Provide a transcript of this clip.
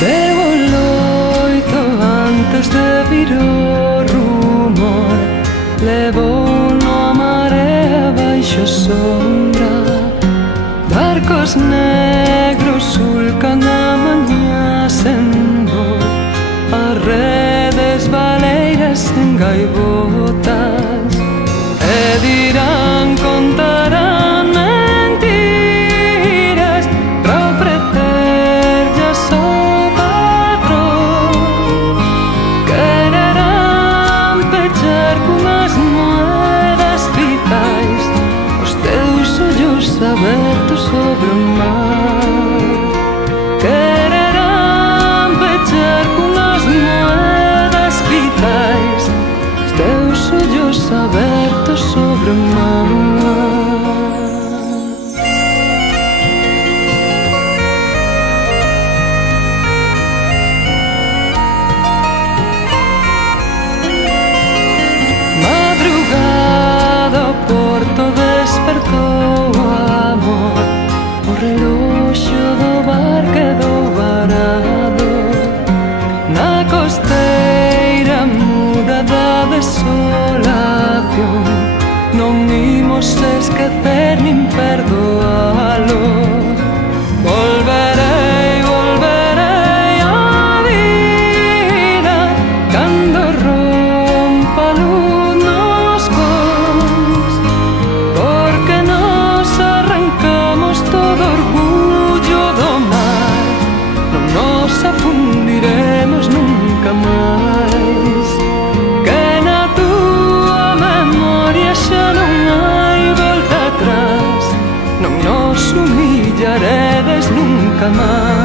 Bebo loito antes de vir o rumor. Levo no a marea baixo sombra. Barcos negros sulcan a mañá sen voz. As redes baleiras en gaivotas. E dirán, contarán mentiras para ofrecerllas ao patrón. Quererán pechar cunhas moedas quizais os teus ollos abertos sobre o mar. Quererán pechar cunhas moedas quizais os teus ollos abertos sobre o mar. Madrugada o porto despertou o amor. O reloxo do bar quedou varado na costeira muda da desolación. Non imos esquecer nin perdoalo. Volverei, volverei á vida cando rompa a luz nos cons, porque nos arrancamos todo orgullo do mar. Non nos afundiremos nunca máis. Que na túa memoria xa non hai volta atrás. Non nos humillaredes nunca máis.